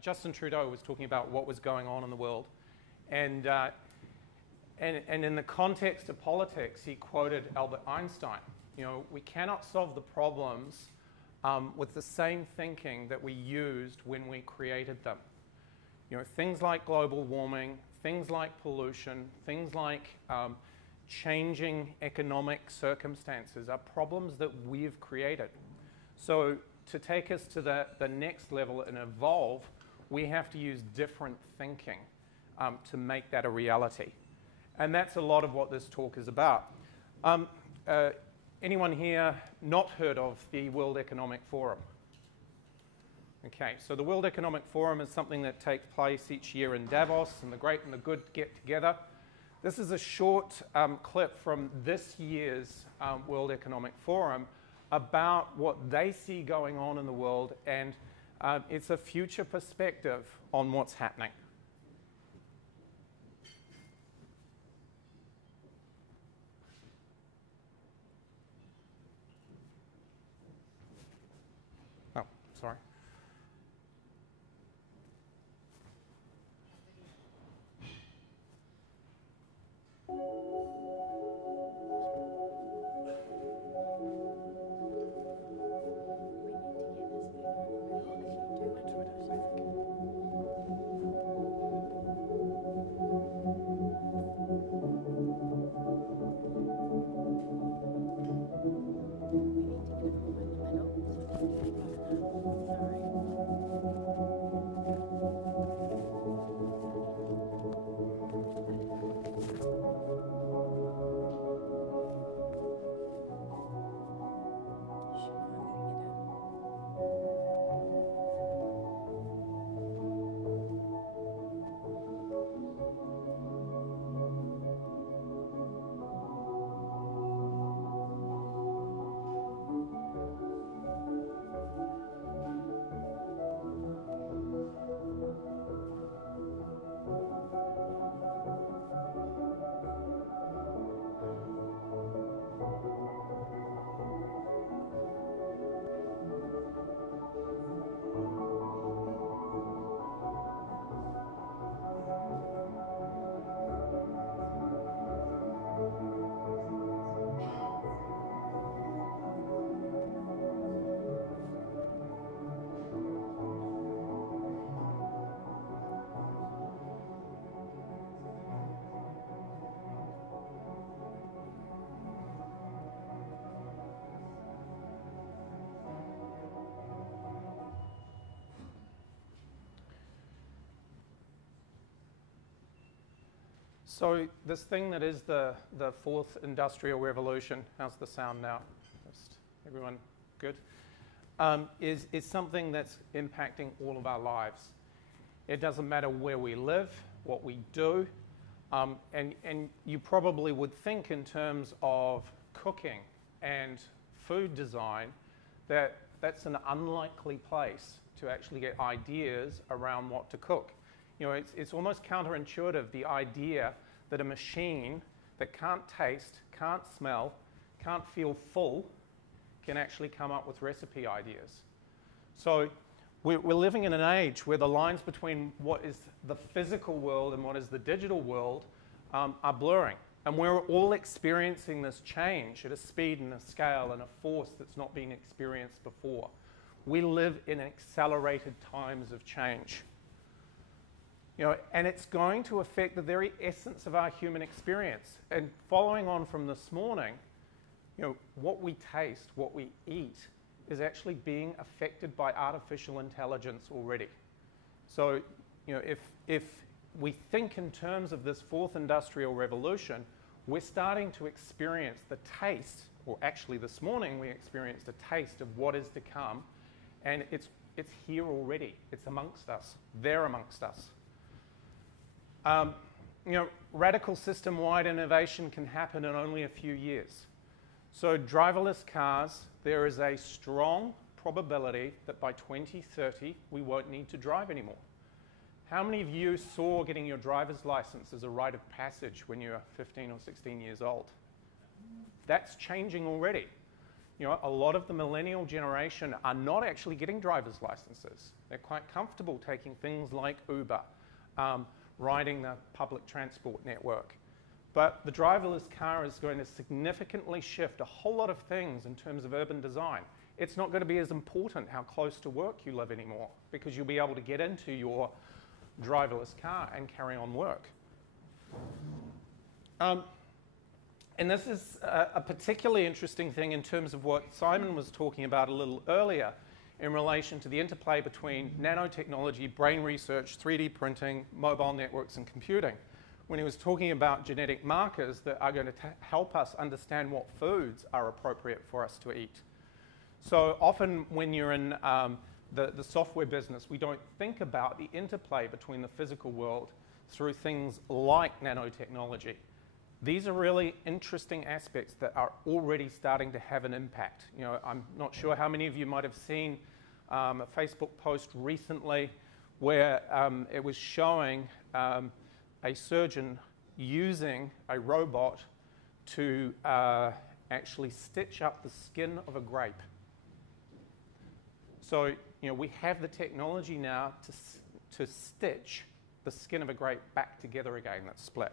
Justin Trudeau was talking about what was going on in the world, and in the context of politics, he quoted Albert Einstein. You know, we cannot solve the problems with the same thinking that we used when we created them. You know, things like global warming, things like pollution, things like changing economic circumstances are problems that we've created. So to take us to the next level and evolve, we have to use different thinking to make that a reality. And that's a lot of what this talk is about. Anyone here not heard of the World Economic Forum? Okay, so the World Economic Forum is something that takes place each year in Davos, and the great and the good get together. This is a short clip from this year's World Economic Forum about what they see going on in the world, and it's a future perspective on what's happening. Oh, sorry. So this thing that is the fourth industrial revolution, how's the sound now? Just everyone good? Is something that's impacting all of our lives. It doesn't matter where we live, what we do, and you probably would think in terms of cooking and food design that that's an unlikely place to actually get ideas around what to cook. You know, it's almost counterintuitive, the idea that a machine that can't taste, can't smell, can't feel full, can actually come up with recipe ideas. So we're living in an age where the lines between what is the physical world and what is the digital world are blurring. And we're all experiencing this change at a speed and a scale and a force that's not been experienced before. We live in accelerated times of change. You know, and it's going to affect the very essence of our human experience. And following on from this morning, you know, what we taste, what we eat, is actually being affected by artificial intelligence already. So, you know, if we think in terms of this fourth industrial revolution, we're starting to experience the taste, or actually this morning we experienced a taste of what is to come, and it's here already. It's amongst us. They're amongst us. You know, radical system-wide innovation can happen in only a few years. So driverless cars, there is a strong probability that by 2030 we won't need to drive anymore. How many of you saw getting your driver's license as a rite of passage when you were 15 or 16 years old? That's changing already. A lot of the millennial generation are not actually getting driver's licenses. They're quite comfortable taking things like Uber, riding the public transport network. But the driverless car is going to significantly shift a whole lot of things in terms of urban design. It's not going to be as important how close to work you live anymore, because you'll be able to get into your driverless car and carry on work. And this is a particularly interesting thing in terms of what Simon was talking about a little earlier in relation to the interplay between nanotechnology, brain research, 3D printing, mobile networks, and computing, when he was talking about genetic markers that are going to help us understand what foods are appropriate for us to eat. So often when you're in the software business, we don't think about the interplay between the physical world through things like nanotechnology. These are really interesting aspects that are already starting to have an impact. I'm not sure how many of you might have seen a Facebook post recently where it was showing a surgeon using a robot to actually stitch up the skin of a grape. So, we have the technology now to stitch the skin of a grape back together again that's split.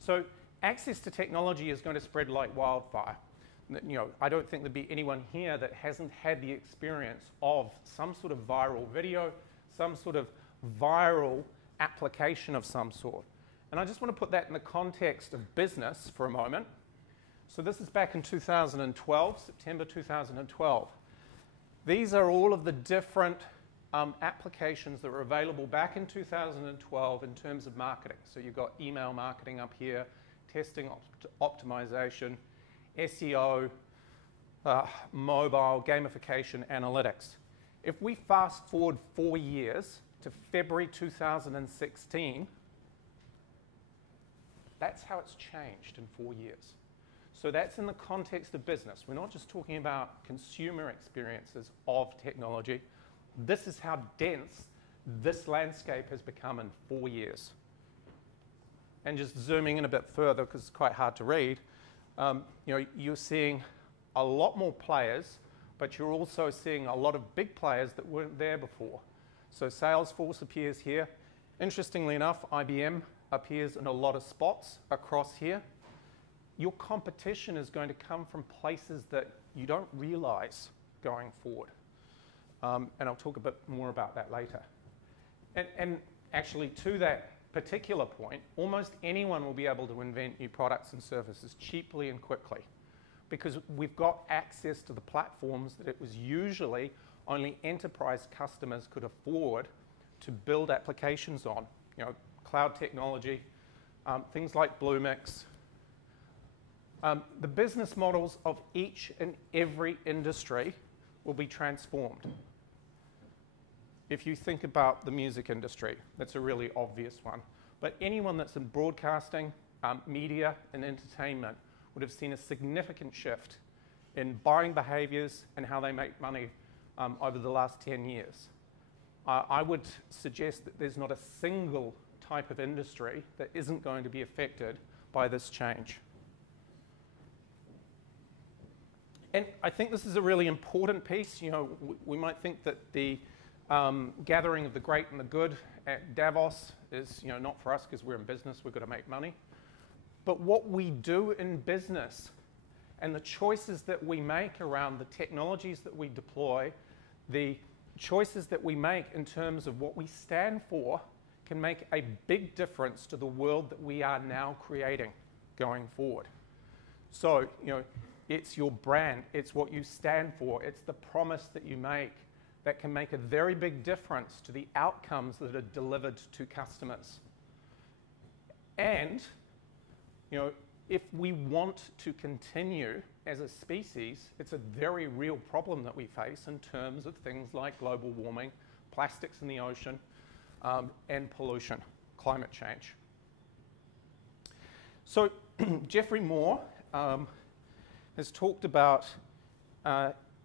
So access to technology is going to spread like wildfire. I don't think there'd be anyone here that hasn't had the experience of some sort of viral video, some sort of viral application of some sort. And I just want to put that in the context of business for a moment. So this is back in 2012, September 2012. These are all of the different applications that were available back in 2012 in terms of marketing. So you've got email marketing up here, testing optimization, SEO, mobile, gamification, analytics. If we fast forward 4 years to February 2016, that's how it's changed in 4 years. So that's in the context of business. We're not just talking about consumer experiences of technology. This is how dense this landscape has become in 4 years. And just zooming in a bit further, because it's quite hard to read, you're seeing a lot more players, but you're also seeing a lot of big players that weren't there before. So Salesforce appears here. Interestingly enough, IBM appears in a lot of spots across here. Your competition is going to come from places that you don't realize going forward. And I'll talk a bit more about that later. And actually, to that particular point, almost anyone will be able to invent new products and services cheaply and quickly, because we've got access to the platforms that it was usually only enterprise customers could afford to build applications on. Cloud technology, things like Bluemix. The business models of each and every industry will be transformed. If you think about the music industry, that's a really obvious one. But anyone that's in broadcasting, media, and entertainment would have seen a significant shift in buying behaviors and how they make money over the last 10 years. I would suggest that there's not a single type of industry that isn't going to be affected by this change. And I think this is a really important piece. We might think that the gathering of the great and the good at Davos is not for us because we're in business, we've got to make money. But what we do in business and the choices that we make around the technologies that we deploy, the choices that we make in terms of what we stand for can make a big difference to the world that we are now creating going forward. So, it's your brand, it's what you stand for, it's the promise that you make that can make a very big difference to the outcomes that are delivered to customers. And, if we want to continue as a species, it's a very real problem that we face in terms of things like global warming, plastics in the ocean, and pollution, climate change. So, Geoffrey Moore has talked about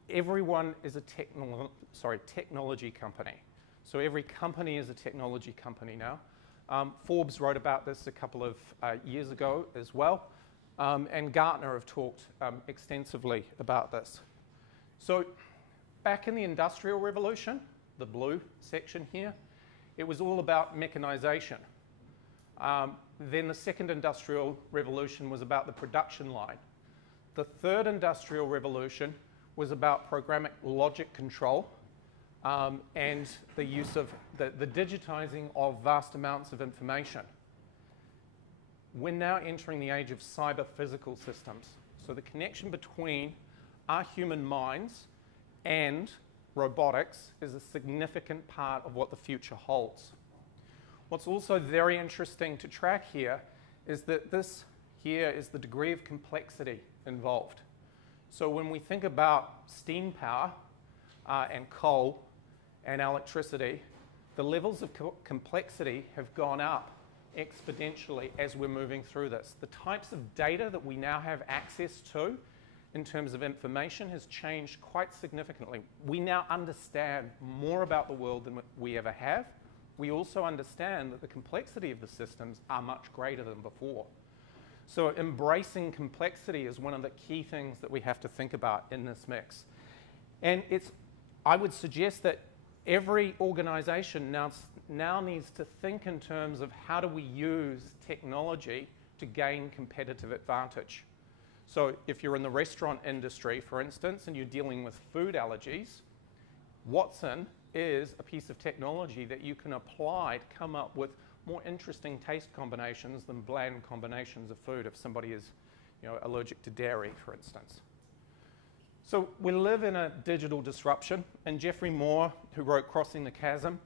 everyone is a technology company. So every company is a technology company now. Forbes wrote about this a couple of years ago as well. and Gartner have talked extensively about this. So back in the Industrial Revolution, the blue section here, it was all about mechanization. Then the second Industrial Revolution was about the production line. The third Industrial Revolution was about programmatic logic control and the use of the digitizing of vast amounts of information. We're now entering the age of cyber-physical systems. So the connection between our human minds and robotics is a significant part of what the future holds. What's also very interesting to track here is that this here is the degree of complexity involved. So when we think about steam power and coal and electricity, the levels of complexity have gone up exponentially as we're moving through this. The types of data that we now have access to in terms of information has changed quite significantly. We now understand more about the world than we ever have. We also understand that the complexity of the systems are much greater than before. So embracing complexity is one of the key things that we have to think about in this mix. And I would suggest that every organization now needs to think in terms of how do we use technology to gain competitive advantage. So if you're in the restaurant industry, for instance, and you're dealing with food allergies, Watson is a piece of technology that you can apply to come up with more interesting taste combinations than bland combinations of food if somebody is, allergic to dairy, for instance. So we live in a digital disruption, and Geoffrey Moore, who wrote Crossing the Chasm,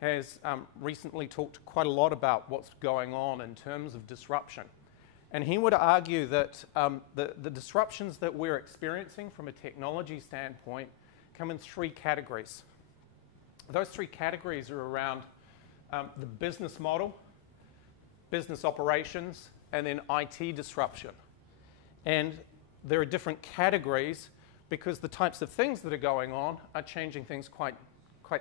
has recently talked quite a lot about what's going on in terms of disruption. And he would argue that the disruptions that we're experiencing from a technology standpoint come in three categories. Those three categories are around the business model, business operations, and then IT disruption. And there are different categories because the types of things that are going on are changing things quite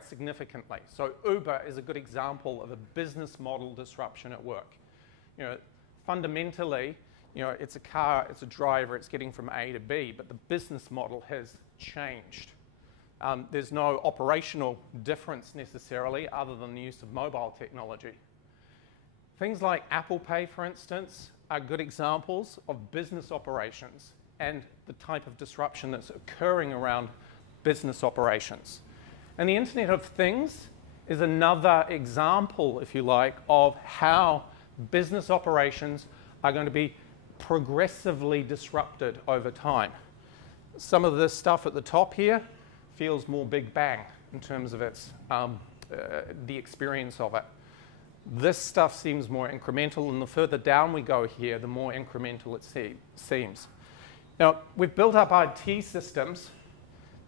significantly. So Uber is a good example of a business model disruption at work. Fundamentally, it's a car, it's a driver, it's getting from A to B, but the business model has changed. There's no operational difference necessarily other than the use of mobile technology. Things like Apple Pay, for instance, are good examples of business operations and the type of disruption that's occurring around business operations. And the Internet of Things is another example, if you like, of how business operations are going to be progressively disrupted over time. Some of this stuff at the top here feels more Big Bang in terms of its the experience of it. This stuff seems more incremental, and the further down we go here, the more incremental it seems. Now, we've built up IT systems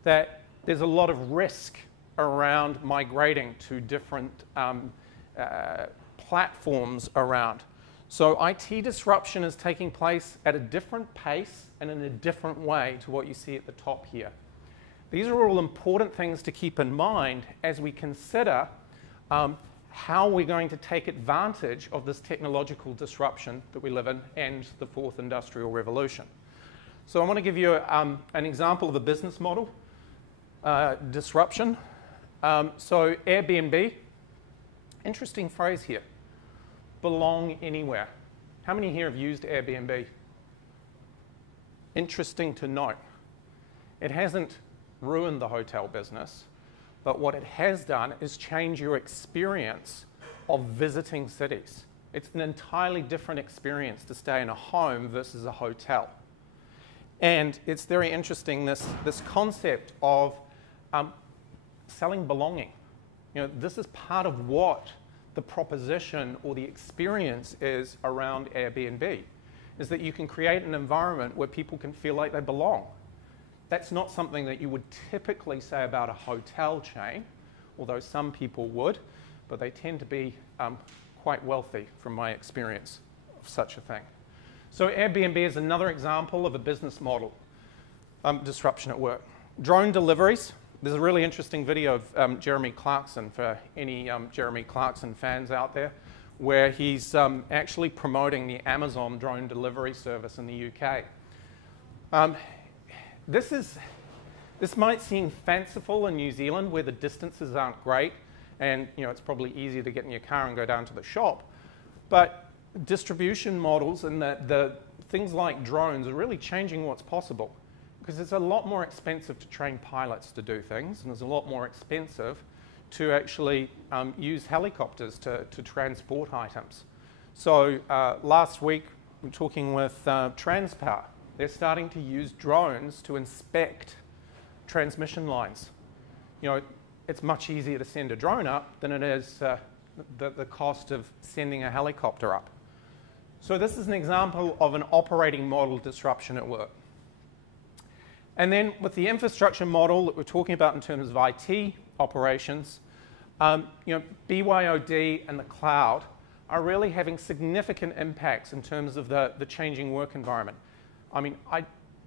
that there's a lot of risk around migrating to different platforms around. So IT disruption is taking place at a different pace and in a different way to what you see at the top here. These are all important things to keep in mind as we consider how we're going to take advantage of this technological disruption that we live in and the fourth industrial revolution. So I want to give you an example of a business model disruption. So Airbnb, interesting phrase here, belong anywhere. How many here have used Airbnb? Interesting to note. It hasn't ruined the hotel business, but what it has done is change your experience of visiting cities. It's an entirely different experience to stay in a home versus a hotel. And it's very interesting, this concept of selling belonging. This is part of what the proposition or the experience is around Airbnb, is that you can create an environment where people can feel like they belong. That's not something that you would typically say about a hotel chain, although some people would, but they tend to be quite wealthy from my experience of such a thing. So Airbnb is another example of a business model disruption at work. Drone deliveries. There's a really interesting video of Jeremy Clarkson, for any Jeremy Clarkson fans out there, where he's actually promoting the Amazon drone delivery service in the UK. This might seem fanciful in New Zealand, where the distances aren't great, and it's probably easier to get in your car and go down to the shop. But distribution models and the things like drones are really changing what's possible, because it's a lot more expensive to train pilots to do things, and it's a lot more expensive to actually use helicopters to transport items. So last week, we were talking with Transpower. They're starting to use drones to inspect transmission lines. It's much easier to send a drone up than it is the cost of sending a helicopter up. So this is an example of an operating model disruption at work. And then with the infrastructure model that we're talking about in terms of IT operations, BYOD and the cloud are really having significant impacts in terms of the changing work environment. I mean,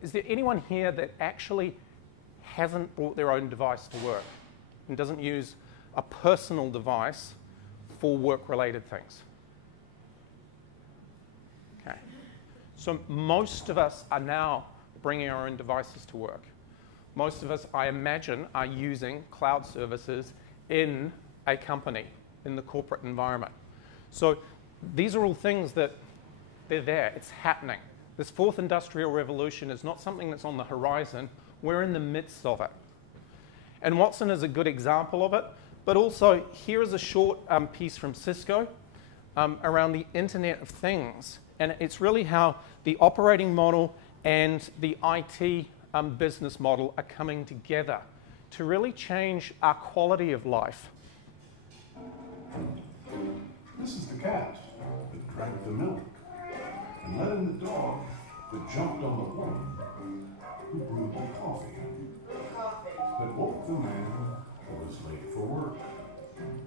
is there anyone here that actually hasn't brought their own device to work and doesn't use a personal device for work-related things? Okay. So most of us are now bringing our own devices to work. Most of us, I imagine, are using cloud services in a company, in the corporate environment. So these are all things that they're there. It's happening. This fourth industrial revolution is not something that's on the horizon. We're in the midst of it. And Watson is a good example of it. But also, here is a short piece from Cisco around the Internet of Things. And it's really how the operating model and the IT business model are coming together to really change our quality of life. This is the cat that drank the milk and let in the dog that jumped on the woman who brewed the coffee that woke the man who was late for work.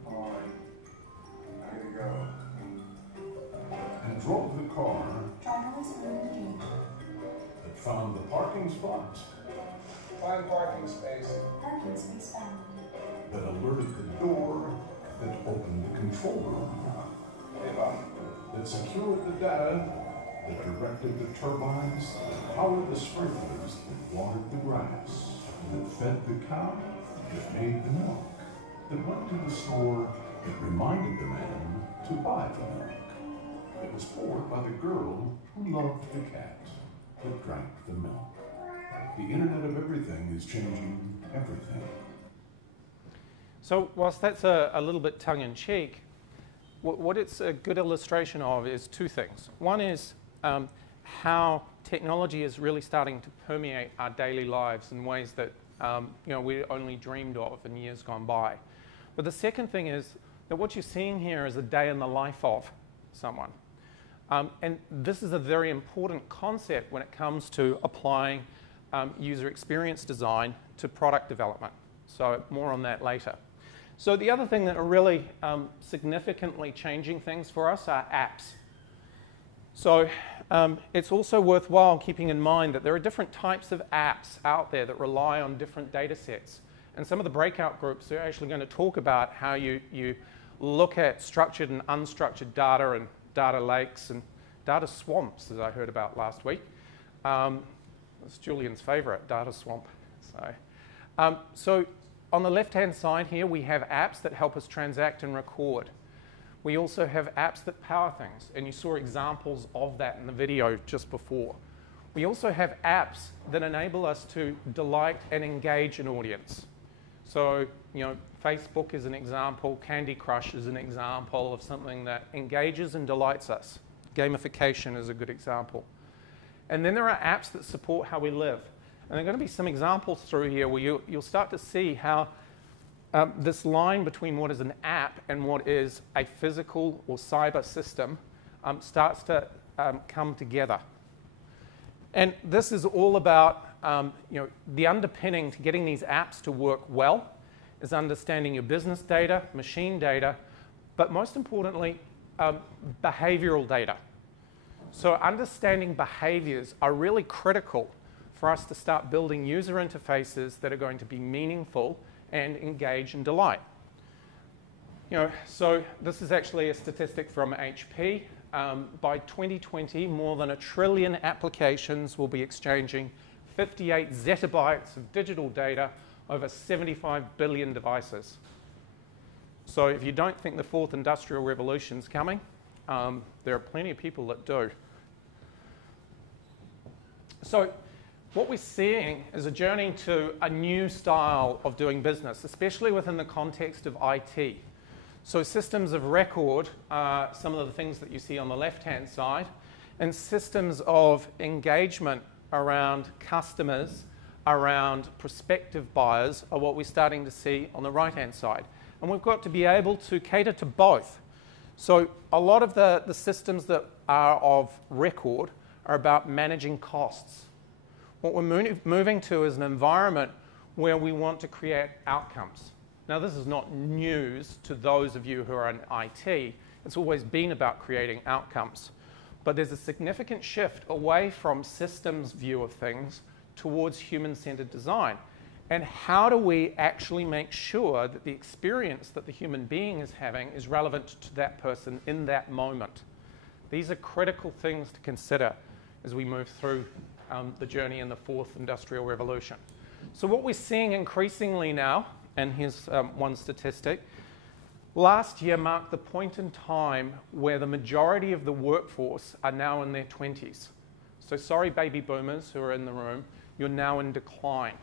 Boy, I gotta go. And drove the car that found the parking spot. Find parking space. Parking space found. That alerted the door that opened the control room. Hey, Bob. That secured the data that directed the turbines that powered the sprinklers that watered the grass, that fed the cow that made the milk, that went to the store that reminded the man to buy the milk. It was poured by the girl who loved the cat that drank the milk. The Internet of Everything is changing everything. So whilst that's a little bit tongue-in-cheek, what it's a good illustration of is two things. One is how technology is really starting to permeate our daily lives in ways that we only dreamed of in years gone by. But the second thing is that what you're seeing here is a day in the life of someone. And this is a very important concept when it comes to applying user experience design to product development. So more on that later. So the other thing that are really significantly changing things for us are apps. So it's also worthwhile keeping in mind that there are different types of apps out there that rely on different data sets. And some of the breakout groups are actually going to talk about how you look at structured and unstructured data and data lakes and data swamps, as I heard about last week. It's Julian's favorite, data swamp. So on the left-hand side here, we have apps that help us transact and record. We also have apps that power things, and you saw examples of that in the video just before. We also have apps that enable us to delight and engage an audience. So, Facebook is an example, Candy Crush is an example of something that engages and delights us. Gamification is a good example. And then there are apps that support how we live. And there are going to be some examples through here where you'll start to see how this line between what is an app and what is a physical or cyber system starts to come together. And this is all about the underpinning to getting these apps to work well is understanding your business data, machine data, but most importantly, behavioral data. So understanding behaviors are really critical for us to start building user interfaces that are going to be meaningful and engage and delight. So this is actually a statistic from HP. By 2020, more than 1 trillion applications will be exchanging 58 zettabytes of digital data over 75 billion devices. So if you don't think the fourth industrial revolution's coming, there are plenty of people that do. So what we're seeing is a journey to a new style of doing business, especially within the context of IT. So systems of record are some of the things that you see on the left-hand side, and systems of engagement around customers, around prospective buyers are what we're starting to see on the right-hand side. And we've got to be able to cater to both. So a lot of the systems that are of record are about managing costs. What we're moving to is an environment where we want to create outcomes. Now, this is not news to those of you who are in IT. It's always been about creating outcomes. But there's a significant shift away from systems view of things towards human-centered design. And how do we actually make sure that the experience that the human being is having is relevant to that person in that moment? These are critical things to consider as we move through the journey in the fourth industrial revolution. So what we're seeing increasingly now, and here's one statistic, last year marked the point in time where the majority of the workforce are now in their 20s. So sorry, baby boomers who are in the room, you're now in decline.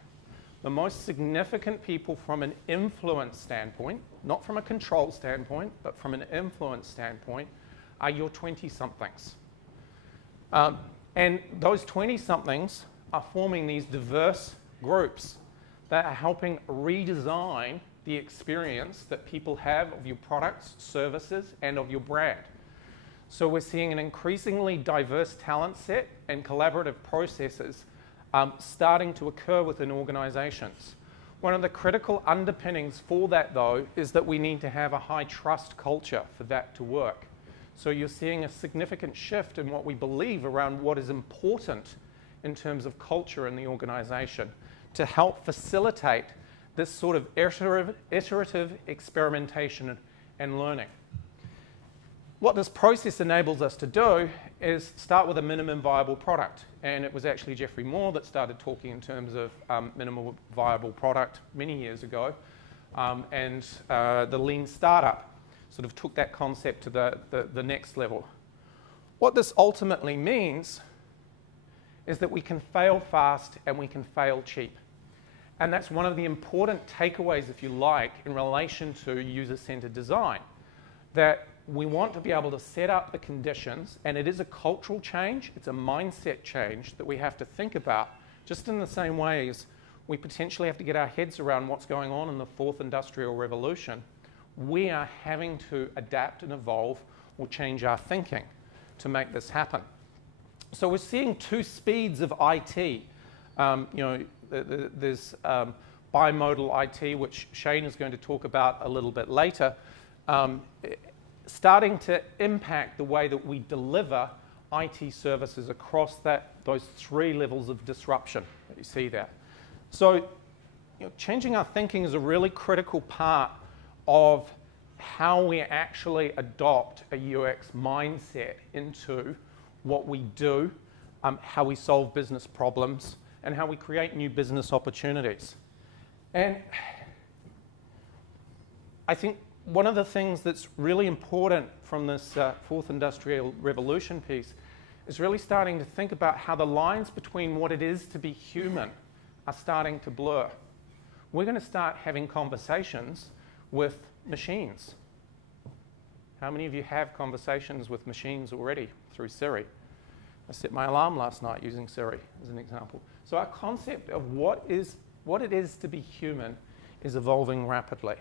The most significant people from an influence standpoint, not from a control standpoint, but from an influence standpoint, are your 20-somethings. And those 20-somethings are forming these diverse groups that are helping redesign the experience that people have of your products, services, and of your brand. So we're seeing an increasingly diverse talent set and collaborative processes starting to occur within organizations. One of the critical underpinnings for that, though, is that we need to have a high trust culture for that to work. So you're seeing a significant shift in what we believe around what is important in terms of culture in the organization to help facilitate this sort of iterative experimentation and learning. What this process enables us to do is start with a minimum viable product. And it was actually Geoffrey Moore that started talking in terms of minimum viable product many years ago. And the lean startup sort of took that concept to the next level. What this ultimately means is that we can fail fast and we can fail cheap. And that's one of the important takeaways, if you like, in relation to user-centered design, that we want to be able to set up the conditions, and it is a cultural change, it's a mindset change that we have to think about, just in the same way as we potentially have to get our heads around what's going on in the fourth industrial revolution. We are having to adapt and evolve or change our thinking to make this happen. So we're seeing two speeds of IT. There's bimodal IT, which Shane is going to talk about a little bit later, starting to impact the way that we deliver IT services across those three levels of disruption that you see there. So changing our thinking is a really critical part of how we actually adopt a UX mindset into what we do, how we solve business problems, and how we create new business opportunities. And I think one of the things that's really important from this fourth industrial revolution piece is really starting to think about how the lines between what it is to be human are starting to blur. We're going to start having conversations with machines. How many of you have conversations with machines already through Siri? I set my alarm last night using Siri as an example. So our concept of what it is to be human is evolving rapidly.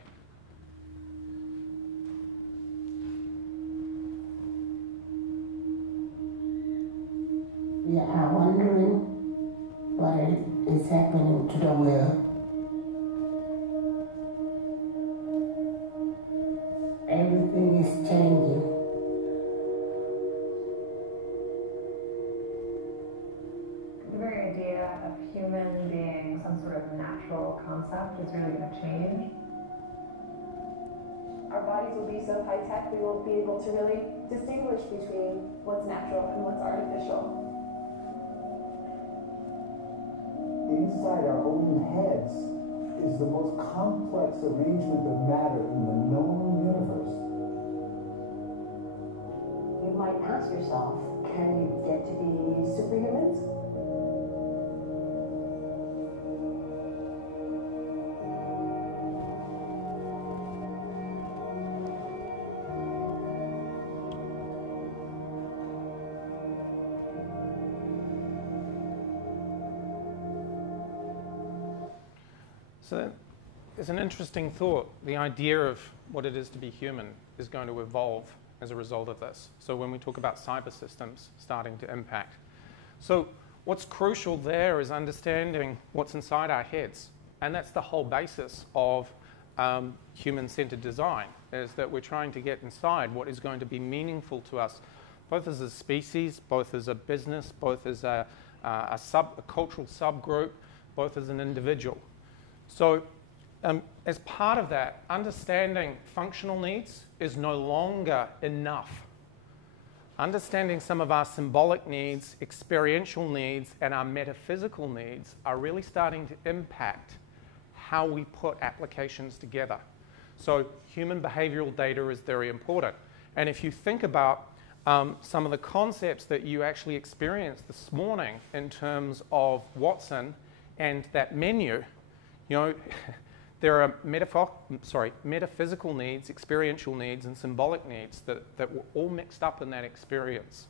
We are wondering what is happening to the world. Everything is changing. The very idea of human being some sort of natural concept is really going to change. our bodies will be so high-tech, we won't be able to really distinguish between what's natural and what's artificial. Inside our own heads is the most complex arrangement of matter in the known universe. You might ask yourself, can you get to be superhumans? So it's an interesting thought. The idea of what it is to be human is going to evolve as a result of this. So when we talk about cyber systems starting to impact. So what's crucial there is understanding what's inside our heads. And that's the whole basis of human-centered design, is that we're trying to get inside what is going to be meaningful to us, both as a species, both as a business, both as a cultural subgroup, both as an individual. So as part of that, understanding functional needs is no longer enough. Understanding some of our symbolic needs, experiential needs, and our metaphysical needs are really starting to impact how we put applications together. So human behavioral data is very important. And if you think about some of the concepts that you actually experienced this morning in terms of Watson and that menu, you know, there are metaphysical needs, experiential needs, and symbolic needs that were all mixed up in that experience.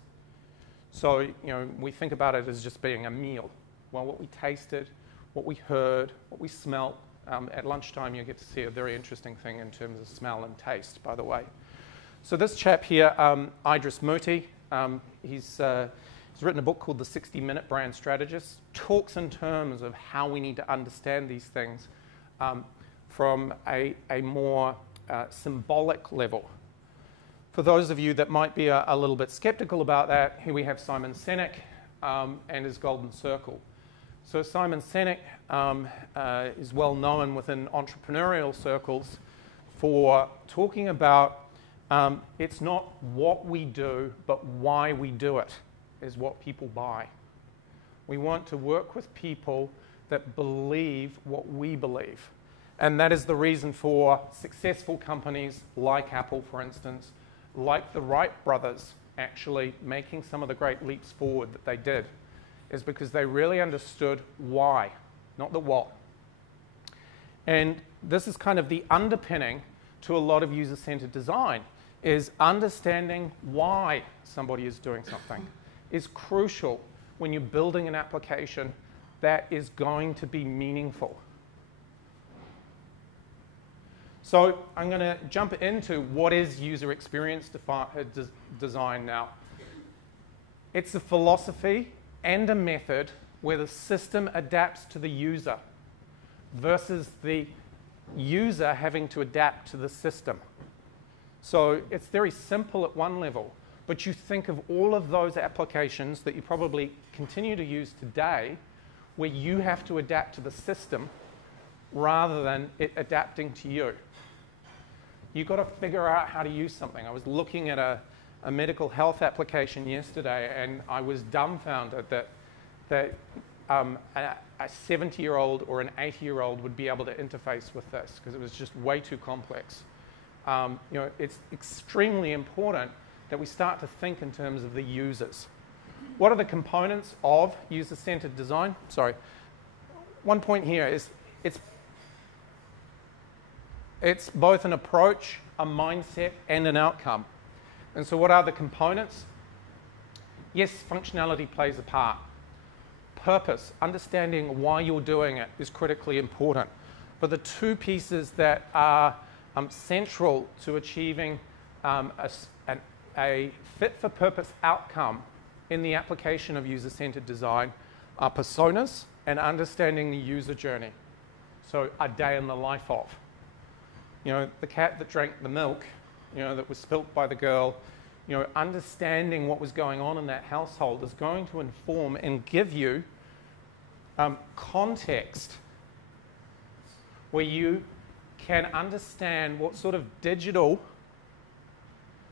So, you know, we think about it as just being a meal. Well, what we tasted, what we heard, what we smelt. At lunchtime, you get to see a very interesting thing in terms of smell and taste, by the way. So this chap here, Idris Muti, he's written a book called The 60-Minute Brand Strategist, talks in terms of how we need to understand these things from a more symbolic level. For those of you that might be a little bit skeptical about that, here we have Simon Sinek and his Golden Circle. So Simon Sinek is well known within entrepreneurial circles for talking about it's not what we do, but why we do it is what people buy. We want to work with people that believe what we believe. And that is the reason for successful companies like Apple, for instance, like the Wright brothers actually making some of the great leaps forward that they did, is because they really understood why, not the what. And this is kind of the underpinning to a lot of user-centered design, is understanding why somebody is doing something is crucial when you're building an application that is going to be meaningful. So I'm going to jump into what is user experience design now. It's a philosophy and a method where the system adapts to the user versus the user having to adapt to the system. So it's very simple at one level, but you think of all of those applications that you probably continue to use today where you have to adapt to the system rather than it adapting to you. You've got to figure out how to use something. I was looking at a medical health application yesterday, and I was dumbfounded that a 70-year-old or an 80-year-old would be able to interface with this because it was just way too complex. You know, it's extremely important that we start to think in terms of the users. What are the components of user-centered design? Sorry. One point here is it's both an approach, a mindset, and an outcome. And so what are the components? Yes, functionality plays a part. Purpose, understanding why you're doing it, is critically important. But the two pieces that are central to achieving a fit-for-purpose outcome in the application of user-centered design are personas and understanding the user journey. So a day in the life of. You know, the cat that drank the milk, you know, that was spilt by the girl, you know, understanding what was going on in that household is going to inform and give you context where you can understand what sort of digital,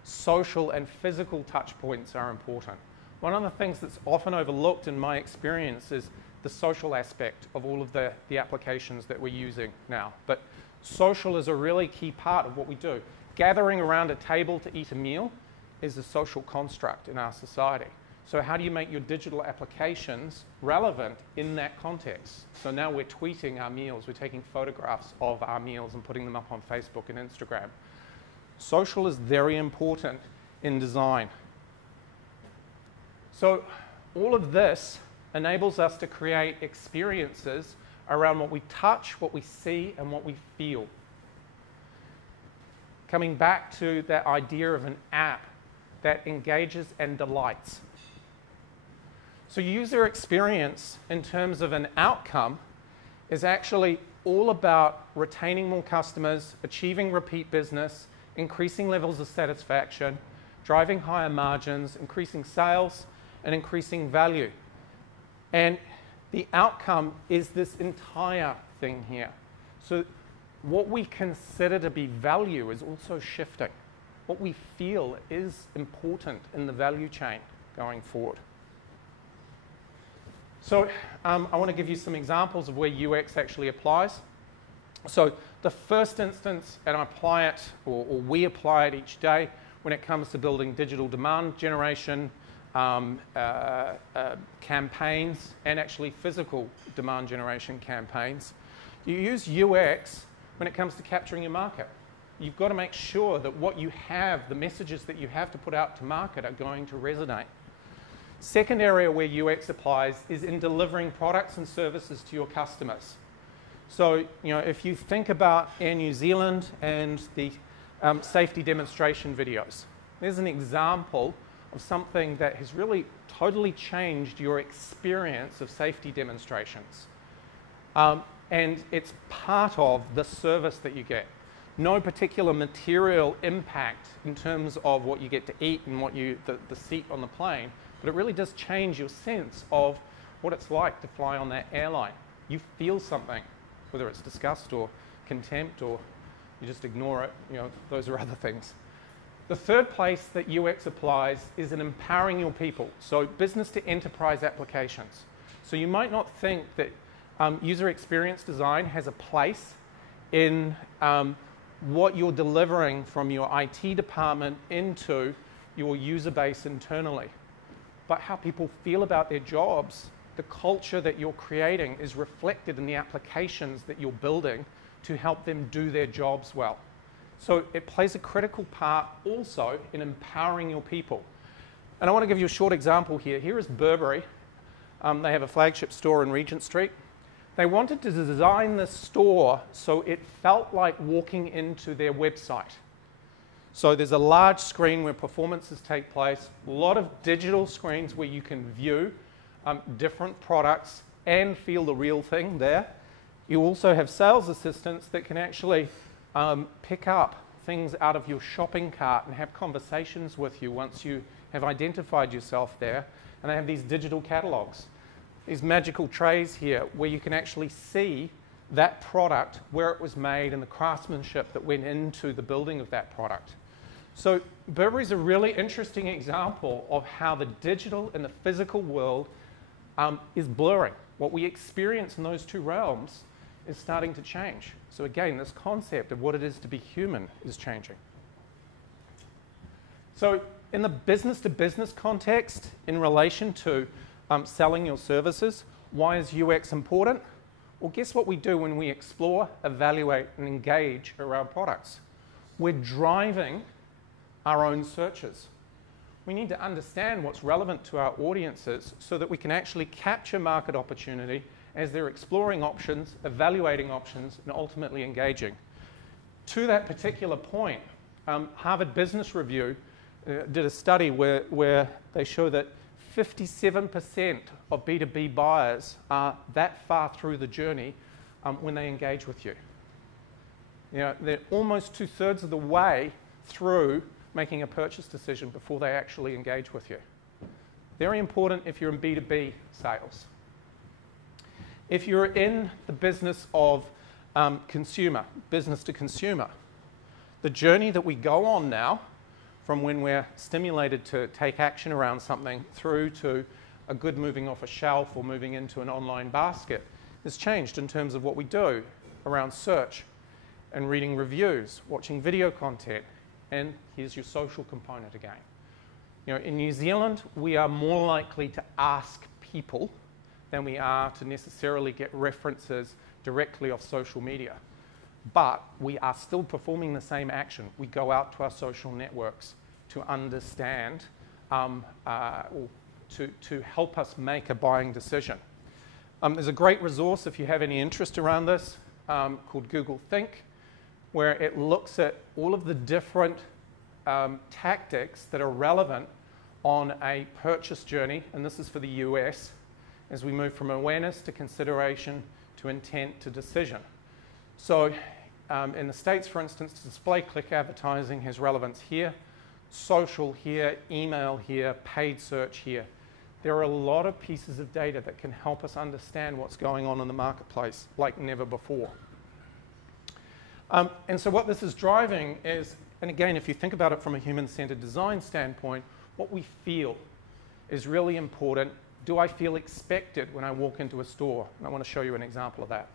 social, and physical touch points are important. One of the things that's often overlooked in my experience is the social aspect of all of the applications that we're using now. But social is a really key part of what we do. Gathering around a table to eat a meal is a social construct in our society. So how do you make your digital applications relevant in that context? So now we're tweeting our meals, we're taking photographs of our meals and putting them up on Facebook and Instagram. Social is very important in design. So all of this enables us to create experiences around what we touch, what we see, and what we feel. Coming back to that idea of an app that engages and delights. So user experience in terms of an outcome is actually all about retaining more customers, achieving repeat business, increasing levels of satisfaction, driving higher margins, increasing sales, and increasing value. And the outcome is this entire thing here. So what we consider to be value is also shifting. What we feel is important in the value chain going forward. So I want to give you some examples of where UX actually applies. So the first instance, and I apply it, or we apply it each day when it comes to building digital demand generation, campaigns, and actually physical demand generation campaigns. You use UX when it comes to capturing your market. You've got to make sure that what you have, the messages that you have to put out to market are going to resonate. Second area where UX applies is in delivering products and services to your customers. So, if you think about Air New Zealand and the safety demonstration videos, there's an example of something that has really totally changed your experience of safety demonstrations. And it's part of the service that you get. No particular material impact in terms of what you get to eat and what the seat on the plane, but it really does change your sense of what it's like to fly on that airline. You feel something, whether it's disgust or contempt or you just ignore it, those are other things. The third place that UX applies is in empowering your people, so business to enterprise applications. So you might not think that user experience design has a place in what you're delivering from your IT department into your user base internally. But how people feel about their jobs, the culture that you're creating is reflected in the applications that you're building to help them do their jobs well. So it plays a critical part also in empowering your people. And I want to give you a short example here. Here is Burberry. They have a flagship store in Regent Street. They wanted to design the store so it felt like walking into their website. So there's a large screen where performances take place, a lot of digital screens where you can view different products and feel the real thing there. You also have sales assistants that can actually pick up things out of your shopping cart and have conversations with you once you have identified yourself there. And they have these digital catalogs, these magical trays here where you can actually see that product, where it was made, and the craftsmanship that went into the building of that product. So Burberry is a really interesting example of how the digital and the physical world is blurring. What we experience in those two realms is starting to change. So again, this concept of what it is to be human is changing. So in the business-to-business context, in relation to selling your services, why is UX important? Well, guess what we do when we explore, evaluate, and engage around products? We're driving our own searches. We need to understand what's relevant to our audiences so that we can actually capture market opportunity as they're exploring options, evaluating options, and ultimately engaging. To that particular point, Harvard Business Review did a study where they show that 57% of B2B buyers are that far through the journey when they engage with you. They're almost 2/3 of the way through making a purchase decision before they actually engage with you. Very important if you're in B2B sales. If you're in the business of Consumer, business to consumer. The journey that we go on now, from when we're stimulated to take action around something through to a good moving off a shelf or moving into an online basket, has changed in terms of what we do around search and reading reviews, watching video content, and here's your social component again. You know, in New Zealand, we are more likely to ask people than we are to necessarily get references directly off social media. But we are still performing the same action. We go out to our social networks to understand, to help us make a buying decision. There's a great resource if you have any interest around this called Google Think, where it looks at all of the different tactics that are relevant on a purchase journey, and this is for the US, as we move from awareness to consideration to intent to decision. So in the States, for instance, display click advertising has relevance here, social here, email here, paid search here. There are a lot of pieces of data that can help us understand what's going on in the marketplace like never before. And so what this is driving is, and again, if you think about it from a human-centered design standpoint, what we feel is really important. Do I feel expected when I walk into a store? And I want to show you an example of that.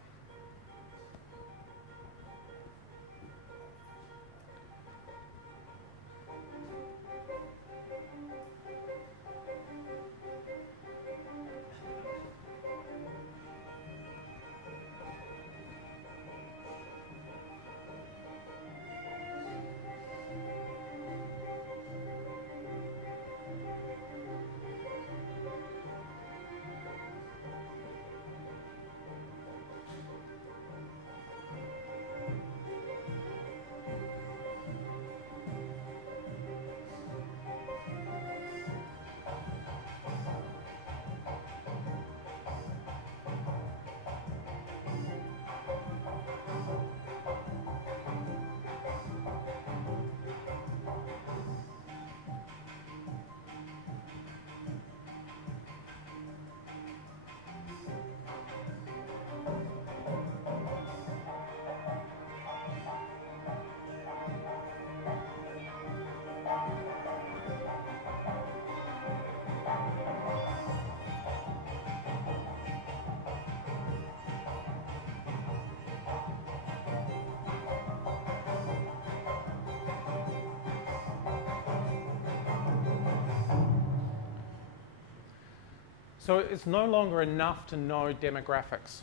So it's no longer enough to know demographics,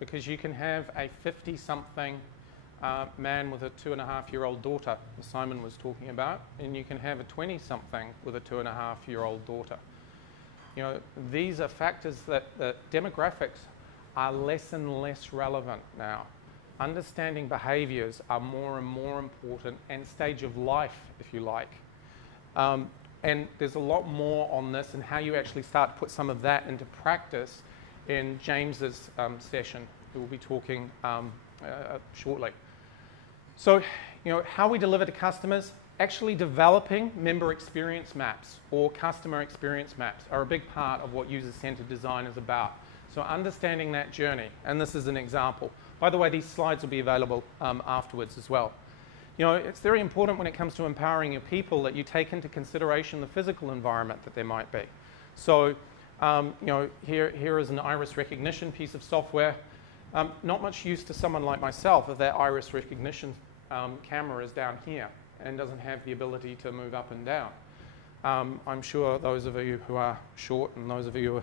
because you can have a 50-something man with a 2.5-year-old daughter, as Simon was talking about, and you can have a 20-something with a 2.5-year-old daughter. You know, these are factors that demographics are less and less relevant now. Understanding behaviors are more and more important, and stage of life, if you like. And there's a lot more on this and how you actually start to put some of that into practice in James's session, who will be talking shortly. So, you know, how we deliver to customers, actually developing member experience maps or customer experience maps are a big part of what user-centered design is about. So understanding that journey, and this is an example. By the way, these slides will be available afterwards as well. You know, it's very important when it comes to empowering your people that you take into consideration the physical environment that there might be. So, you know, here is an iris recognition piece of software. Not much use to someone like myself if that iris recognition camera is down here and doesn't have the ability to move up and down. I'm sure those of you who are short and those of you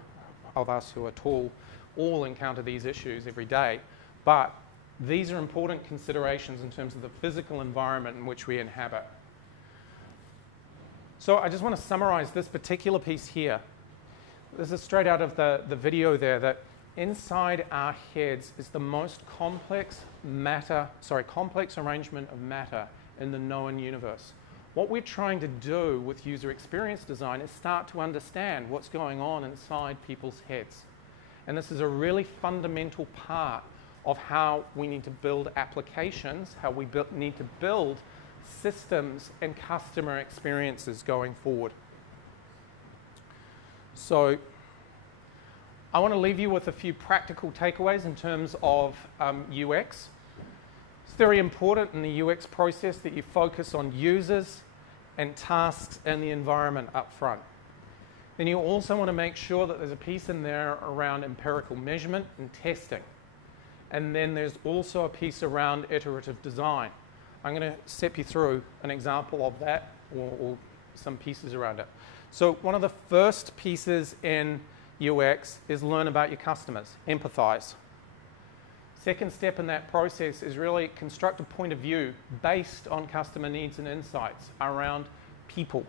of us who are tall all encounter these issues every day, but these are important considerations in terms of the physical environment in which we inhabit. So I just want to summarize this particular piece here. This is straight out of the video there, that inside our heads is the most complex arrangement of matter in the known universe. What we're trying to do with user experience design is start to understand what's going on inside people's heads. And this is a really fundamental part of how we need to build applications, how we need to build systems and customer experiences going forward. So I want to leave you with a few practical takeaways in terms of UX. It's very important in the UX process that you focus on users and tasks and the environment up front. Then you also want to make sure that there's a piece in there around empirical measurement and testing. And then there's also a piece around iterative design. I'm going to step you through an example of that, or some pieces around it. So one of the first pieces in UX is learn about your customers, empathize. Second step in that process is really construct a point of view based on customer needs and insights around people.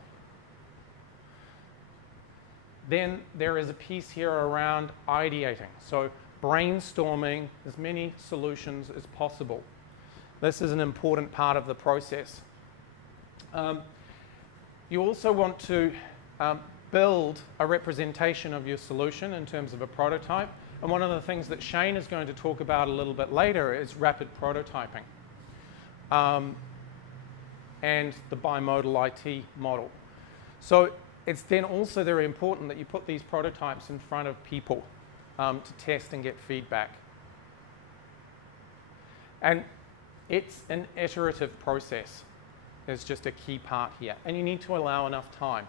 Then there is a piece here around ideating, so brainstorming as many solutions as possible. This is an important part of the process. You also want to build a representation of your solution in terms of a prototype. And one of the things that Shane is going to talk about a little bit later is rapid prototyping and the bimodal IT model. So it's then also very important that you put these prototypes in front of people to test and get feedback. And it's an iterative process. It's just a key part here. And you need to allow enough time.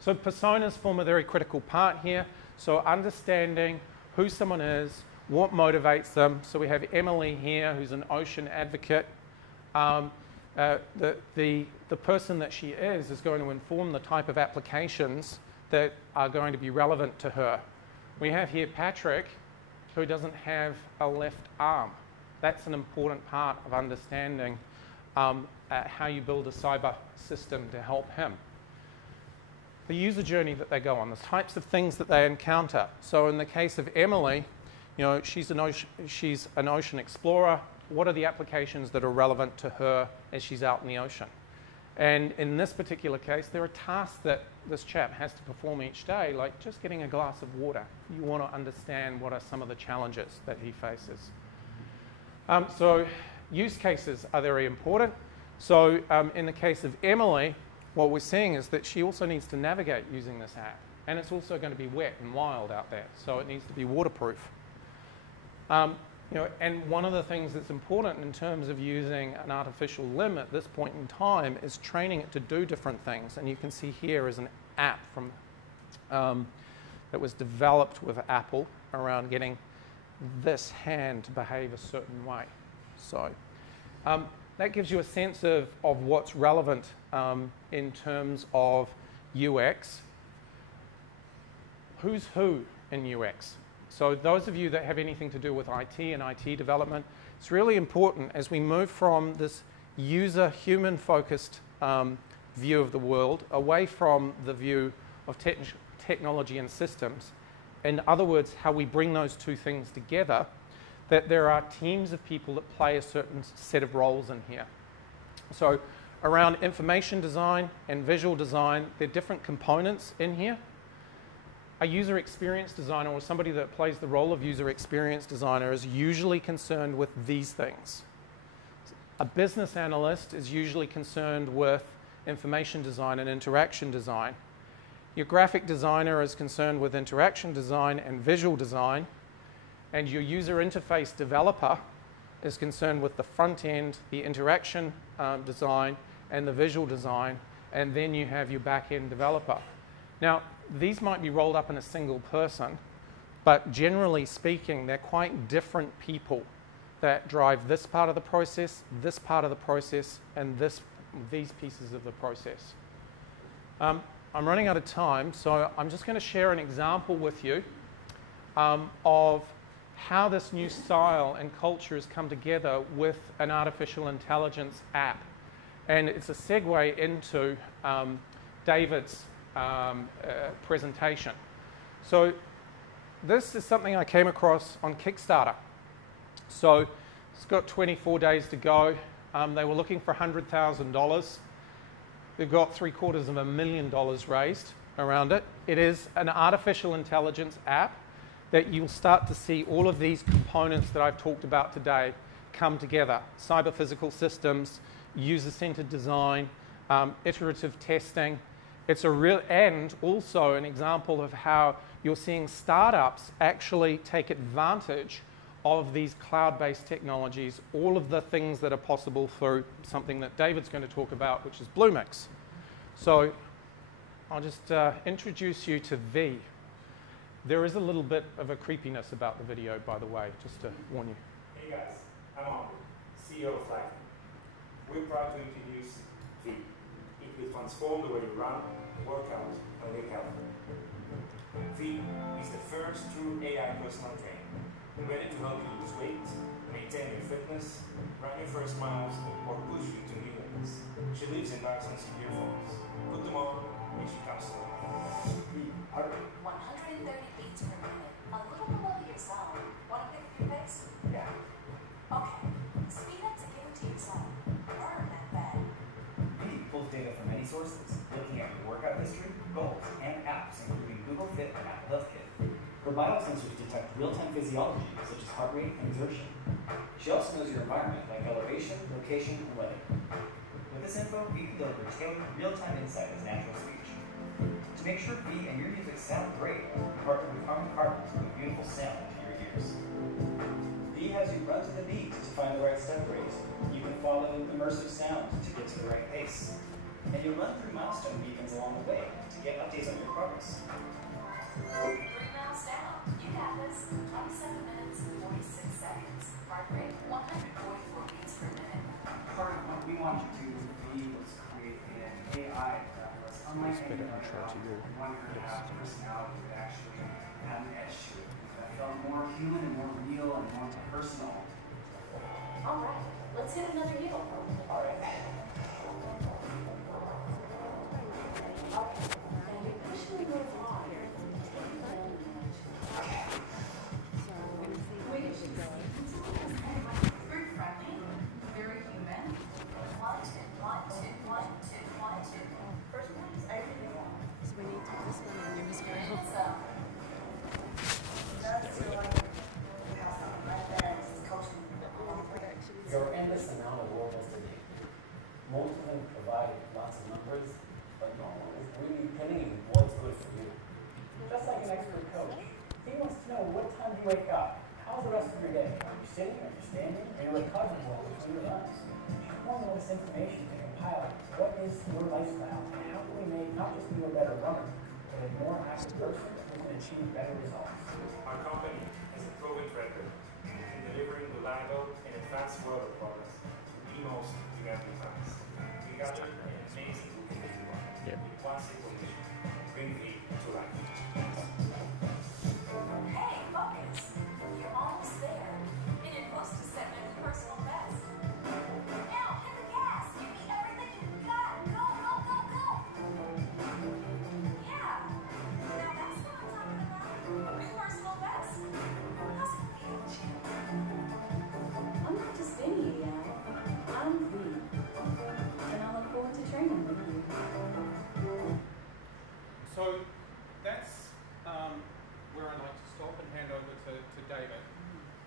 So personas form a very critical part here. So understanding who someone is, what motivates them. So we have Emily here, who's an ocean advocate. The person that she is going to inform the type of applications that are going to be relevant to her. We have here Patrick, who doesn't have a left arm. That's an important part of understanding how you build a cyber system to help him. The user journey that they go on, the types of things that they encounter. So in the case of Emily, you know, she's an ocean explorer. What are the applications that are relevant to her as she's out in the ocean? And in this particular case, there are tasks that this chap has to perform each day, like just getting a glass of water. You want to understand what are some of the challenges that he faces. So use cases are very important. So in the case of Emily, what we're seeing is that she also needs to navigate using this app. And it's also going to be wet and wild out there, so it needs to be waterproof. You know, and one of the things that's important in terms of using an artificial limb at this point in time is training it to do different things. And you can see here is an app from that was developed with Apple around getting this hand to behave a certain way. So that gives you a sense of what's relevant in terms of UX. Who's who in UX? So those of you that have anything to do with IT and IT development, it's really important as we move from this user, human-focused view of the world away from the view of technology and systems. In other words, how we bring those two things together, that there are teams of people that play a certain set of roles in here. So around information design and visual design, there are different components in here. A user experience designer, or somebody that plays the role of user experience designer, is usually concerned with these things. A business analyst is usually concerned with information design and interaction design. Your graphic designer is concerned with interaction design and visual design. And your user interface developer is concerned with the front end, the interaction design, and the visual design. And then you have your back end developer. Now, these might be rolled up in a single person, but generally speaking, they're quite different people that drive this part of the process, this part of the process, and these pieces of the process. I'm running out of time, so I'm just going to share an example with you of how this new style and culture has come together with an artificial intelligence app. And it's a segue into David's presentation. So this is something I came across on Kickstarter. So it's got 24 days to go. They were looking for $100,000. They've got $750,000 raised around it. It is an artificial intelligence app that you'll start to see all of these components that I've talked about today come together. Cyber-physical systems, user-centered design, iterative testing. It's a real, and also an example of how you're seeing startups actually take advantage of these cloud-based technologies, all of the things that are possible through something that David's going to talk about, which is Bluemix. So I'll just introduce you to V. There is a little bit of a creepiness about the video, by the way, just to warn you. Hey guys, I'm Aamplify, CEO of Life. We're proud to introduce V. It will transform the way you run, work out, and live healthy. V is the first true AI personal trainer, ready to help you lose weight, maintain your fitness, run your first miles, or push you to new limits. She lives and dies on some earphones. Put them on, and she comes to life. V, 130 beats per minute, a little below your zone. Want to pick your pace? Yeah. Okay, speed up to give it to yourself. Burn that fat. V pulls data from many sources, looking at your workout history, goals, and apps, including Google Fit and Apple Health Kit. Her biosensors detect real-time physiology, such as heart rate and exertion. She also knows your environment, like elevation, location, and weather. With this info, V can deliver tailored, real-time insight as natural speech. To make sure V and your music sound great, partner with Carmen Cardinals with a beautiful sound to your ears. V has you run to the beat to find the right step grades. You can follow immersive sound to get to the right pace. And you'll run through milestone beacons along the way to get updates on your progress. 3 miles down. You got this. 27 minutes, 46 seconds. Heart rate, 144 beats per minute. Part of what we want you to be was create an AI that was unlike any other we wanted her to have personality that actually had an edge to it. That felt more human and more real and more personal. All right, let's hit another hill. All right. Okay, and you officially move on. Very friendly, very human. 1, 2, 1, 2, 1, 2, 1, 2. First one is everything. So we need to this one and do this one. So, that's like, we have something right there. This is coaching. Your endless amount of work is to do. Most of them provide lots of numbers, but no one is really telling you what's good for you. Just like an expert coach, he wants to know what time you wake up. How's the rest of your day? Are you sitting? Are you standing? Are you recovering well between your runs? You want all this information to compile what is your lifestyle and how can we make not just you a better runner, but a more active person who can achieve better results. Our company has a proven record in delivering reliable and advanced weather products to the most demanding times. We got an amazing booking with one simple mission: bring V to life. Hey, focus! You're almost there. And you're close to setting a personal best. Now, hit the gas! Give me everything you've got! Go, go, go, go! Yeah! Now that's what I'm talking about. Your personal best. How's it feel, Chip? I'm not just any AI. I'm V. And I look forward to training with you. So that's where I'd like to stop and hand over to David.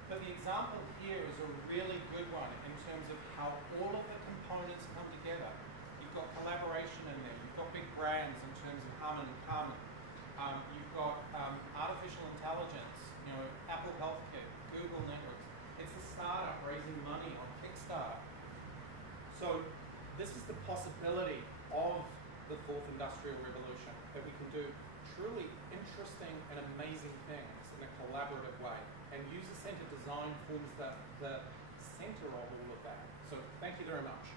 But the example here is a really good one in terms of how all of the components come together. You've got collaboration in there. You've got big brands in terms of Harman and Carmen. You've got artificial intelligence, Apple Health Kit, Google Networks. It's a startup raising money on Kickstarter. So this is the possibility of the fourth industrial revolution, that we can do truly interesting and amazing things in a collaborative way. And user-centered design forms the center of all of that. So thank you very much.